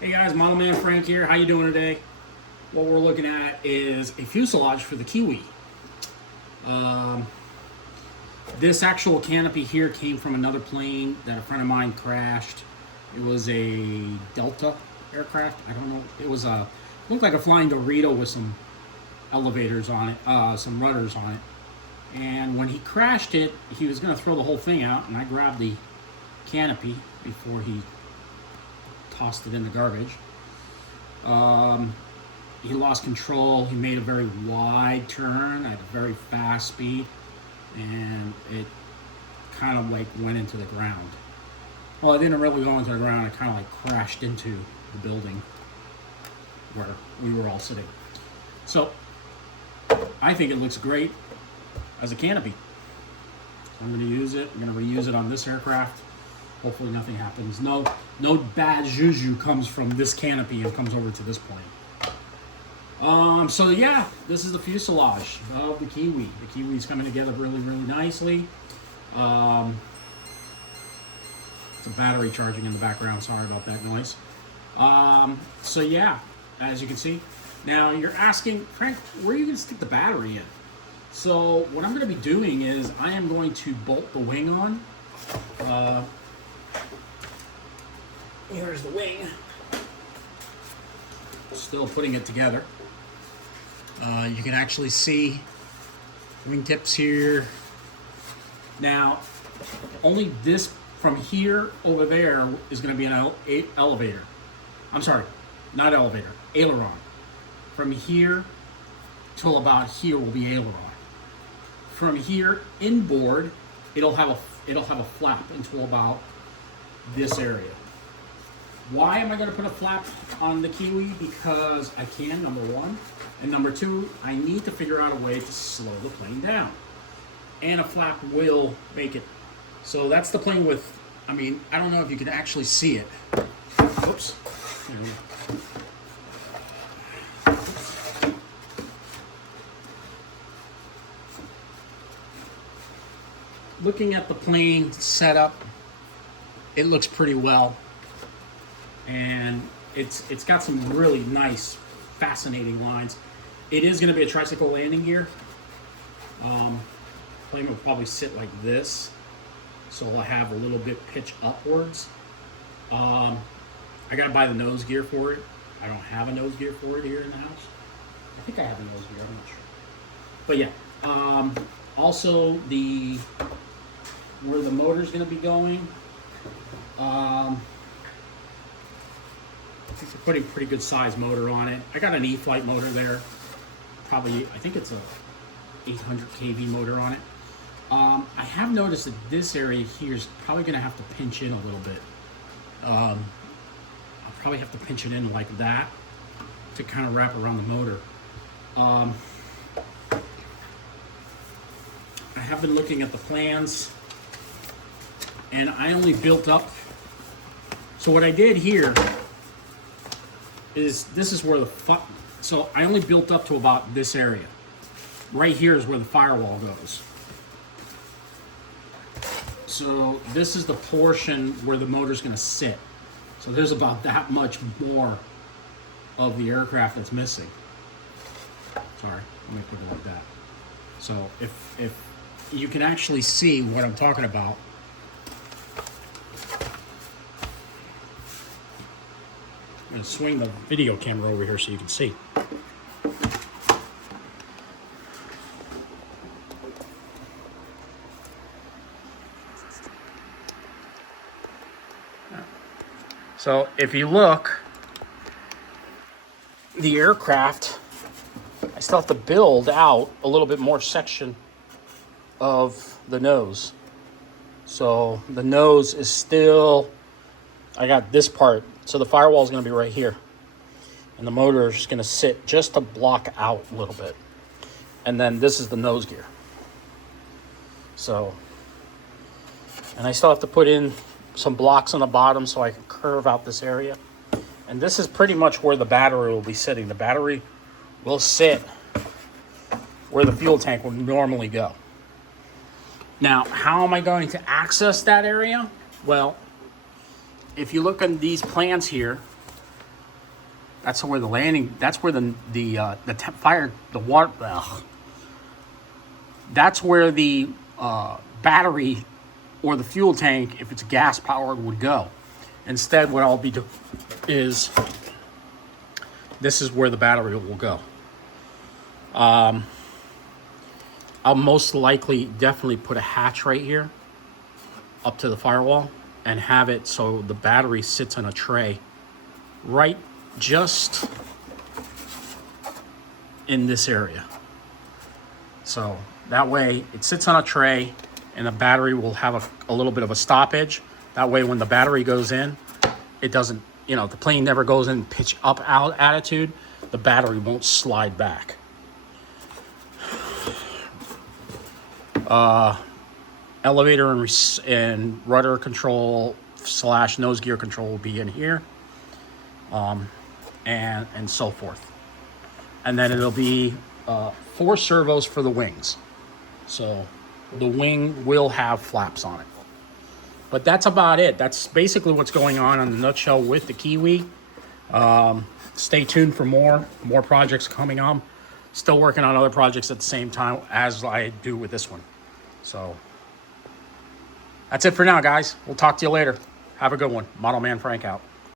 Hey guys, Model Man Frank here. How you doing today? What we're looking at is a fuselage for the Kiwi. Um, this actual canopy here came from another plane that a friend of mine crashed. It was a Delta aircraft. I don't know. It was looked like a flying Dorito with some elevators on it, some rudders on it. And when he crashed it, he was going to throw the whole thing out, and I grabbed the canopy before he tossed it in the garbage. He lost control. He made a very wide turn at a very fast speed, and it kind of like went into the ground. Well, it didn't really go into the ground. It kind of like crashed into the building where we were all sitting. So I think it looks great as a canopy. So I'm going to use it. I'm going to reuse it on this aircraft. Hopefully nothing happens. No bad juju comes from this canopy and comes over to this plane. So yeah, this is the fuselage of the Kiwi. The Kiwi's coming together really, really nicely. It's a battery charging in the background. Sorry about that noise. So yeah, as you can see. Now you're asking, Frank, where are you going to stick the battery in? So what I'm going to be doing is I am going to bolt the wing on. Here's the wing. Still putting it together. You can actually see wingtips here. Now, only this from here over there is going to be an elevator. I'm sorry, not elevator, aileron. From here till about here will be aileron. From here inboard, it'll have a flap until about this area. Why am I going to put a flap on the Kiwi? Because I can, number one. And number two, I need to figure out a way to slow the plane down. And a flap will make it. So that's the plane with, I mean, I don't know if you can actually see it. Oops. There we go. Looking at the plane setup, it looks pretty well. And it's got some really nice, fascinating lines. It is going to be a tricycle landing gear. Plane will probably sit like this, so I'll have a little bit pitch upwards. I got to buy the nose gear for it. I don't have a nose gear for it here in the house. I think I have a nose gear. I'm not sure. But yeah. Also, where the motor's going to be going. It's a pretty good size motor on it. I got an E-Flight motor there. Probably, I think it's a 800 kV motor on it. I have noticed that this area here is probably going to have to pinch in a little bit. I'll probably have to pinch it in like that to kind of wrap around the motor. I have been looking at the plans, and I only built up. So what I did here is this is where so I only built up to about this area. Right here is where the firewall goes. So this is the portion where the motor's going to sit. So there's about that much more of the aircraft that's missing. Sorry, let me put it like that. So if you can actually see what I'm talking about. I'm going to swing the video camera over here so you can see. So if you look, the aircraft, I still have to build out a little bit more section of the nose. So the nose is still, I got this part. So the firewall is going to be right here. And the motor is going to sit just to block out a little bit. And then this is the nose gear. So, and I still have to put in some blocks on the bottom so I can curve out this area. And this is pretty much where the battery will be sitting. The battery will sit where the fuel tank would normally go. Now, how am I going to access that area? Well, if you look on these plans here, That's where the landing. That's where fire, the water. That's where the battery or the fuel tank, if it's gas powered, would go. Instead, what I'll be doing is this is where the battery will go. I'll most likely definitely put a hatch right here up to the firewall and have it so the battery sits on a tray right just in this area. So that way it sits on a tray and the battery will have a little bit of a stoppage. That way when the battery goes in, it doesn't, the plane never goes in pitch up out attitude. The battery won't slide back. Elevator and rudder control / nose gear control will be in here, and so forth. And then it'll be 4 servos for the wings. So the wing will have flaps on it. But that's about it. That's basically what's going on in the nutshell with the Kiwi. Stay tuned for more projects coming on. Still working on other projects at the same time as I do with this one. So that's it for now, guys. We'll talk to you later. Have a good one. Model Man Frank out.